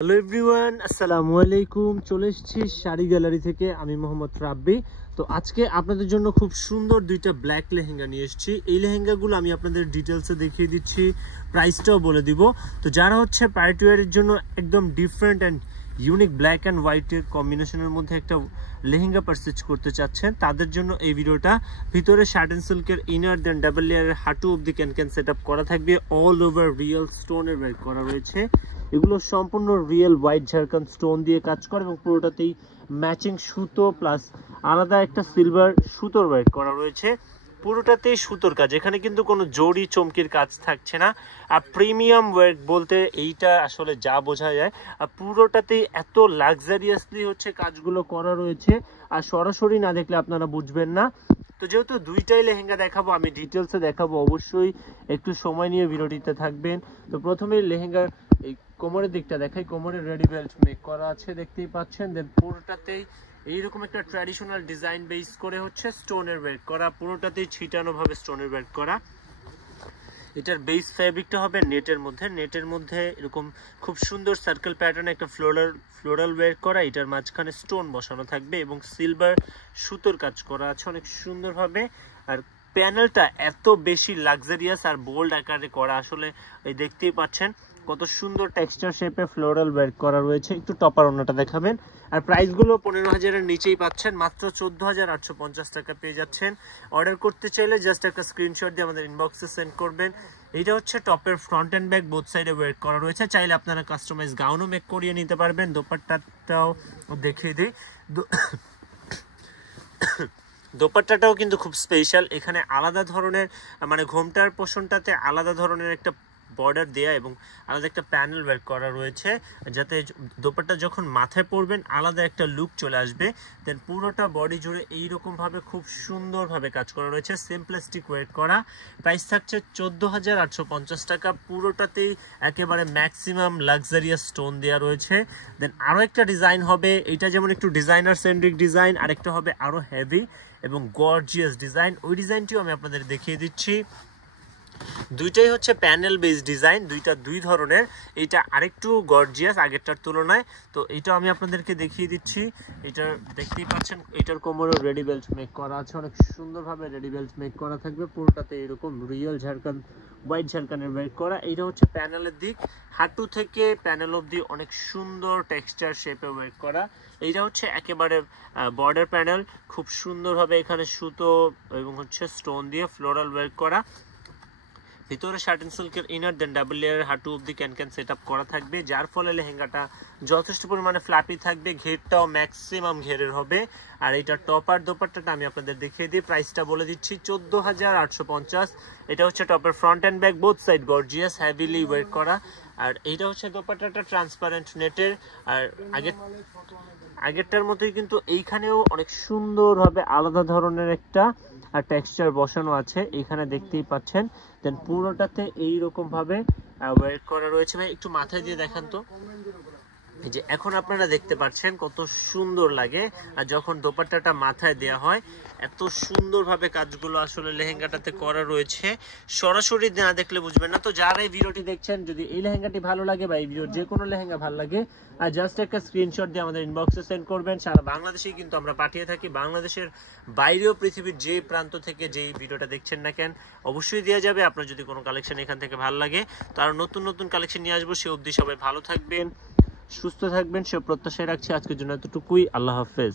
Hello everyone, আসসালামু আলাইকুম। চলে এসেছি শাড়ি গ্যালারি থেকে। আমি মোহাম্মদ রাব্বি। তো আজকে আপনাদের জন্য খুব সুন্দর দুইটা ব্ল্যাক লেহেঙ্গা নিয়ে এসেছি। এই লেহেঙ্গাগুলো আমি আপনাদের ডিটেলসে দেখিয়ে দিচ্ছি, প্রাইসটাও বলে দিব। তো যারা হচ্ছে পার্টি ওয়ারের জন্য একদম different and unique black and হোয়াইটের কম্বিনেশনের মধ্যে একটা লেহেঙ্গা পারচেজ করতে চাচ্ছেন, তাদের জন্য এই ভিডিওটা। ভিতরে শার্ট অ্যান্ড সিল্কের ইনার দেন ডাবল লেয়ারের হাঁটু অব্দি ক্যান সেট আপ করা থাকবে। অল ওভার রিয়েল স্টোনের ওয়ার্ক করা রয়েছে। এগুলো সম্পূর্ণ রিয়েল হোয়াইট ঝাড়খান স্টোন দিয়ে কাজ করে এবং পুরোটাতেই ম্যাচিং সুতো প্লাস আলাদা একটা সিলভার সুতোর ওয়ার্ক করা রয়েছে। পুরোটাতেই সুতোর কাজ, এখানে কিন্তু কোনো জড়ি চমকির কাজ থাকছে না। আর প্রিমিয়াম ওয়ার্ক বলতে এইটা আসলে যা বোঝা যায়। আর পুরোটাতেই এত লাক্সারিয়াসলি হচ্ছে কাজগুলো করা রয়েছে, আর সরাসরি না দেখলে আপনারা বুঝবেন না। তো যেহেতু দুইটাই লেহেঙ্গা দেখাবো, আমি ডিটেলসে দেখাবো, অবশ্যই একটু সময় নিয়ে ভিডিওটিতে থাকবেন। তো প্রথমে লেহেঙ্গার এই কোমরের দিকটা দেখাই। কোমরের রেডি বেল্ট মেক করা আছে, দেখতেই পাচ্ছেন। দেন পুরোটাতেই এইরকম একটা ট্র্যাডিশনাল ডিজাইন বেস করে হচ্ছে স্টোনের ওয়ার্ক করা, পুরোটাতেই ছিটানো ভাবে স্টোনের ওয়ার্ক করা। এটার বেস ফ্যাব্রিকটা হবে নেটের মধ্যে এরকম খুব সুন্দর সার্কেল প্যাটার্নে একটা ফ্লোরাল ওয়ার্ক করা। এটার মাঝখানে স্টোন বসানো থাকবে এবং সিলভার সুতোর কাজ করা আছে অনেক সুন্দরভাবে। আর প্যানেলটা এত বেশি লাক্সারিয়াস আর বোল্ড আকারে করা, আসলে এই দেখতেই পাচ্ছেন কত সুন্দর টেক্সচার শেপে ফ্লোরাল ওয়ার্ক করা রয়েছে। একটু টপার ওনাটা দেখাবেন। আর প্রাইসগুলো 15,000-এর নিচেই পাচ্ছেন, মাত্র 14,850 টাকা পেয়ে যাচ্ছেন। অর্ডার করতে চাইলে জাস্ট একটা স্ক্রিনশট দিয়ে আমাদের ইনবক্সে সেন্ড করবেন। এইটা হচ্ছে টপের ফ্রন্ট অ্যান্ড ব্যাক বোথ সাইডে ওয়ার্ক করা রয়েছে। চাইলে আপনারা কাস্টমাইজ গাউনও মেক করিয়ে নিতে পারবেন। দোপাট্টাটাও দেখিয়ে দিই। দোপাট্টাটাও কিন্তু খুব স্পেশাল। এখানে আলাদা ধরনের মানে ঘোমটার পোর্শনটাতে আলাদা ধরনের একটা বর্ডার দেয়া এবং আলাদা একটা প্যানেল ওয়ার্ক করা রয়েছে, যাতে দোপাট্টা যখন মাথায় পরবেন আলাদা একটা লুক চলে আসবে। দেন পুরোটা বডি জুড়ে এইরকমভাবে খুব সুন্দরভাবে কাজ করা রয়েছে, সিম্পলিস্টিক ওয়ার্ক করা। প্রাইস থাকছে 14,850 টাকা। পুরোটাতেই একেবারে ম্যাক্সিমাম লাক্সারিয়াস স্টোন দেওয়া রয়েছে। দেন আরও একটা ডিজাইন হবে, এটা যেমন একটু ডিজাইনার সেন্ট্রিক ডিজাইন, আরেকটা হবে আরও হেভি এবং গর্জিয়াস ডিজাইন। ওই ডিজাইনটিও আমি আপনাদের দেখিয়ে দিচ্ছি। দুইটাই হচ্ছে প্যানেল বেস ডিজাইন, দুই ধরনের। এইটা আরেকটু গর্জিয়াস আগেরটার তুলনায়। তো এইটা আমি আপনাদেরকে দেখিয়ে দিচ্ছি। এটা দেখতেই পাচ্ছেন, এটার কোমরেও রেডি বেল্ট মেক করা আছে, অনেক সুন্দরভাবে রেডি বেল্ট মেক করা থাকবে। পুরোটাতে এরকম রিয়েল ঝাড়খান হোয়াইট ঝাড়খানের ওয়ার্ক করা। এইটা হচ্ছে প্যানেলের দিক, হাঁটু থেকে প্যানেল অবধি অনেক সুন্দর টেক্সচার শেপে ওয়ার্ক করা। এইটা হচ্ছে একেবারে বর্ডার প্যানেল, খুব সুন্দরভাবে এখানে সুতো এবং হচ্ছে স্টোন দিয়ে ফ্লোরাল ওয়ার্ক করা। ভিতরে শার্ট অ্যান্ড সিল্কের ইনার দেন ডাবল লেয়ারের হাঁটু অব্দি ক্যান সেট আপ করা থাকবে, যার ফলে লেহেঙ্গাটা যথেষ্ট পরিমাণে ফ্ল্যাপি থাকবে। ঘেরটাও ম্যাক্সিমাম ঘেরের হবে। আর এটা টপার দোপাট্টাটা আমি আপনাদের দেখিয়ে দিই, প্রাইসটা বলে দিচ্ছি 14,850। এটা হচ্ছে টপের front and back both side gorgeous heavily work করা। আর এইটা হচ্ছে দোপাট্টাটা ট্রান্সপারেন্ট নেটের। আর আগেরটার মতোই কিন্তু এইখানেও অনেক সুন্দরভাবে আলাদা ধরনের একটা টেক্সচার বসানো আছে, এখানে দেখতেই পাচ্ছেন। দেন পুরোটাতে এইরকম ভাবে ওয়ার্ক করা রয়েছে। ভাই একটু মাথায় দিয়ে দেখান তো। এই যে এখন আপনারা দেখতে পাচ্ছেন কত সুন্দর লাগে, আর যখন দোপাট্টাটা মাথায় দেয়া হয় এত সুন্দরভাবে কাজগুলো আসলে লেহেঙ্গাটাতে করা রয়েছে, সরাসরি না দেখলে বুঝবেন না। তো যারা এই ভিডিওটি দেখছেন, যদি এই লেহেঙ্গাটি ভালো লাগে বা এই ভিডিওর যে কোনো লেহেঙ্গা ভালো লাগে, আর জাস্ট একটা স্ক্রিনশট দিয়ে আমাদের ইনবক্সে সেন্ড করবেন। সারা বাংলাদেশেই কিন্তু আমরা পাঠিয়ে থাকি, বাংলাদেশের বাইরেও পৃথিবীর যে প্রান্ত থেকে যেই ভিডিওটা দেখছেন না কেন অবশ্যই দেওয়া যাবে। আপনার যদি কোনো কালেকশন এখান থেকে ভালো লাগে, তার নতুন নতুন কালেকশন নিয়ে আসবো। সে অবধি সবাই ভালো থাকবেন, সুস্থ থাকবেন, সে প্রত্যাশায় রাখছি। আজকের জন্য এতটুকুই। আল্লাহ হাফেজ।